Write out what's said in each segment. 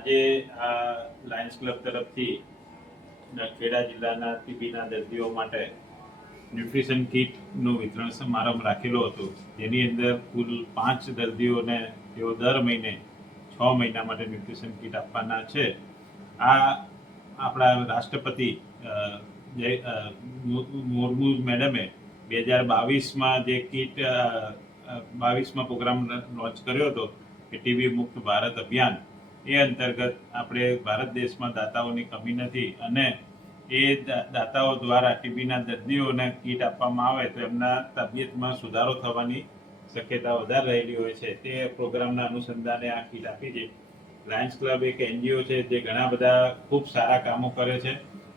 આજે આ Lions club તરફથી ખેડા જિલ્લાના ટીબીના દર્દીઓ માટે ન્યુટ્રિશન કીટનું વિતરણ સમારંભ રાખેલો હતો. જેની અંદર કુલ પાંચ દર્દીઓને તેઓ દર મહિને છ મહિના માટે ન્યુટ્રિશન કીટ આપવાના છે. આ આપણા રાષ્ટ્રપતિ જય મુર્મુ મેડમે બે હજાર બાવીસમાં જે કીટ બાવીસમાં પ્રોગ્રામ લોન્ચ કર્યો હતો કે ટીબી મુક્ત ભારત અભિયાન. એ અંતર્ગત આપણે ભારત દેશમાં દાતાઓની કમી નથી અને એ દાતાઓ દ્વારા ટીબીના દર્દીઓને કીટ આપવામાં આવે તો એમના તબિયતમાં સુધારો થવાની શક્યતા વધારે રહેલી હોય છે. તે પ્રોગ્રામના અનુસંધાને આ કીટ આપી છે. લાયન્સ ક્લબ એક એનજીઓ છે જે ઘણા બધા ખૂબ સારા કામો કરે છે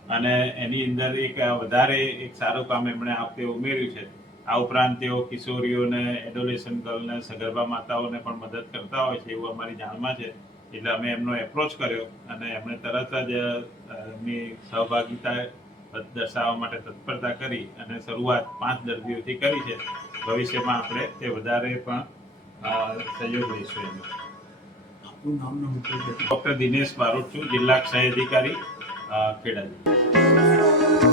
અને એની અંદર એક વધારે એક સારું કામ એમણે આ ઉમેર્યું છે. આ ઉપરાંત તેઓ કિશોરીઓને એડોલેશન ગર્લને સગર્ભા માતાઓને પણ મદદ કરતા હોય છે એવું અમારી જાણમાં છે. એટલે અમે એમનો એપ્રોચ કર્યો અને એમણે તરત જ એમની સહભાગિતા દર્શાવવા માટે તત્પરતા કરી અને શરૂઆત પાંચ દર્દીઓથી કરી છે. ભવિષ્યમાં આપણે તે વધારે પણ સહયોગ લઈશું એનો ડૉક્ટર દિનેશ બારોટ છું જિલ્લા ક્ષય અધિકારી ખેડા